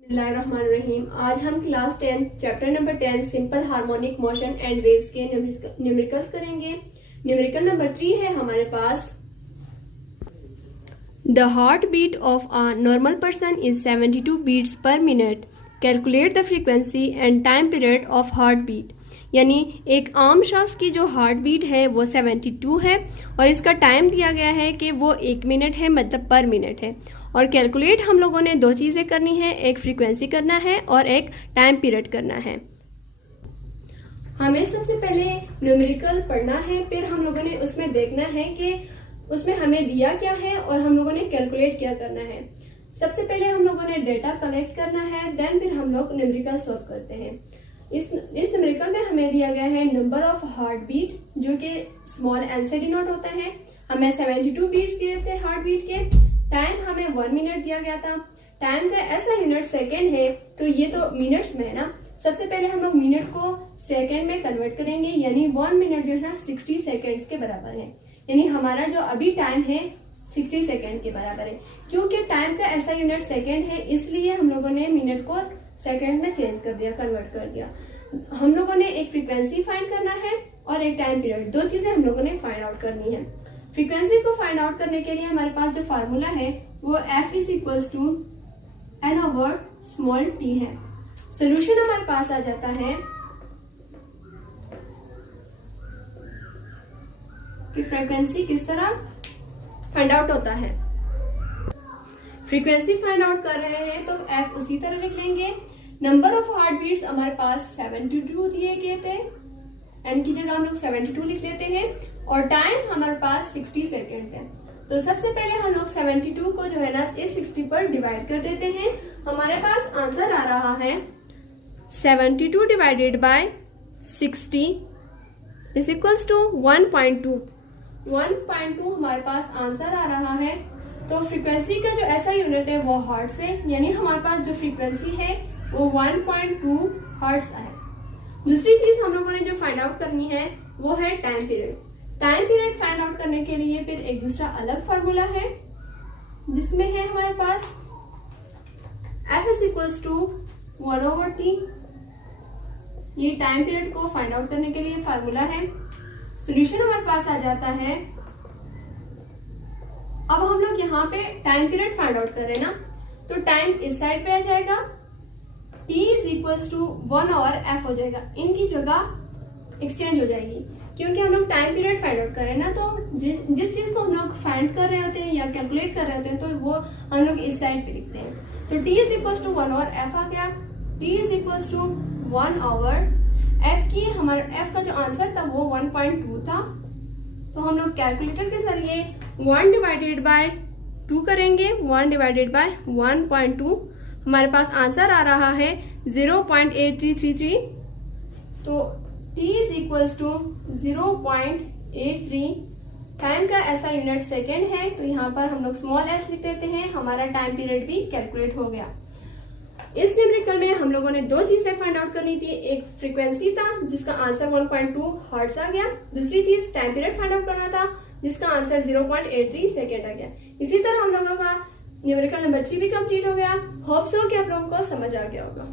बिस्मिल्लाहिर्रहमानिर्रहीम। आज हम class 10 chapter number 10 simple harmonic motion and waves के न्यूमेरिकल्स करेंगे। न्यूमेरिकल नंबर 3 है हमारे पास। The heart beat of a normal person is 72 beats per minute. Calculate the frequency and time period of heart beat. यानी एक आम शख्स की जो हार्ट बीट है वो 72 है और इसका टाइम दिया गया है कि वो 1 मिनट है, मतलब पर मिनट है। और कैलकुलेट हम लोगों ने दो चीज़ें करनी है, एक फ्रीक्वेंसी करना है और एक टाइम पीरियड करना है। हमें सबसे पहले न्यूमेरिकल पढ़ना है, फिर हम लोगों ने उसमें देखना है कि उसमें हमें दिया क्या है और हम लोगों ने कैलकुलेट क्या करना है। सबसे पहले हम लोगों ने डेटा कलेक्ट करना है, देन फिर हम लोग न्यूमेरिकल सॉल्व करते हैं। इस न्यूमेरिकल में हमें दिया गया है नंबर ऑफ हार्ट बीट, जो कि स्मॉल एन से डिनोट होता है। हमें 72 बीट्स दिए थे हार्ट बीट के। टाइम हमें 1 मिनट दिया गया था। टाइम का ऐसा यूनिट सेकेंड है, तो ये तो मिनट्स में है ना। सबसे पहले हम लोग मिनट को सेकेंड में कन्वर्ट करेंगे, यानी 1 मिनट जो है ना 60 सेकेंड्स के बराबर है। यानी हमारा जो अभी टाइम है 60 सेकेंड के बराबर है। क्योंकि टाइम का ऐसा यूनिट सेकेंड है, इसलिए हम लोगों ने मिनट को सेकेंड में चेंज कर दिया, कन्वर्ट कर दिया। हम लोगों ने एक फ्रीक्वेंसी फाइंड करना है और एक टाइम पीरियड, दो चीजें हम लोगों ने फाइंड आउट करनी है। फ्रीक्वेंसी को फाइंड आउट करने के लिए हमारे पास जो फार्मूला है वो F is equal to N over small T है। सोल्यूशन हमारे पास आ जाता है कि फ्रीक्वेंसी किस तरह फाइंड आउट होता है। फ्रीक्वेंसी फाइंड आउट कर रहे हैं तो F उसी तरह लिख लेंगे। नंबर ऑफ हार्ट बीट्स हमारे पास 72 दिए गए थे, एन की जगह हम लोग 72 लिख लेते हैं और टाइम हमारे पास 60 सेकेंड्स है। तो सबसे पहले हम लोग 72 को जो है ना इस 60 पर डिवाइड कर देते हैं। हमारे पास आंसर आ रहा है 72 divided by 60 is equals to 1.2। 1.2 हमारे पास आंसर आ रहा है। तो फ्रीक्वेंसी का जो ऐसा यूनिट है वो हर्ट्ज है, यानी हमारे पास जो फ्रीक्वेंसी है वो 1.2 हर्ट्ज है। दूसरी चीज हम लोगों ने जो फाइंड आउट करनी है वो है time period. Time period find out करने के लिए फिर एक दूसरा अलग फॉर्मूला है, जिसमें है हमारे पास F is equals to 1 over टी। ये टाइम पीरियड को फाइंड आउट करने के लिए फार्मूला है। सोल्यूशन हमारे पास आ जाता है। अब हम लोग यहाँ पे टाइम पीरियड फाइंड आउट कर रहे हैं ना, तो टाइम इस साइड पे आ जाएगा, T is equals to 1 over F हो जाएगा। इनकी जगह एक्सचेंज हो जाएगी, क्योंकि हम लोग टाइम पीरियड फाइंड आउट कर रहे हैं ना। तो जिस चीज को हम लोग फाइंड कर रहे होते हैं या कैलकुलेट कर रहे होते हैं, तो वो हम लोग इस साइड पे लिखते हैं। तो T is equals to 1 over F आ गया। T is equals to 1 over F की, हमारा F का जो आंसर था वो 1.2 था। तो हम लोग कैलकुलेटर के जरिए 1 डिवाइडेड बाय 2 करेंगे। 1 डिवाइडेड बाय 1.2, हमारे पास आंसर आ रहा है 0.8333। तो T is equals to 0.83। Time का ऐसा यूनिट सेकेंड है, तो यहाँ पर हम लोग स्मॉल s लिख देते हैं। हमारा टाइम पीरियड भी कैलकुलेट हो गया। इस न्यूमेरिकल में हम लोगों ने दो चीजें फाइंड आउट करनी थी। एक फ्रीक्वेंसी था जिसका आंसर 1.2 हर्ट्ज आ गया। दूसरी चीज टाइम पीरियड फाइंड आउट करना था जिसका आंसर 0.83 सेकेंड आ गया। इसी तरह हम लोगों का न्यूमेरिकल नंबर 3 भी कंप्लीट हो गया। होप सो कि आप लोगों को समझ आ गया होगा।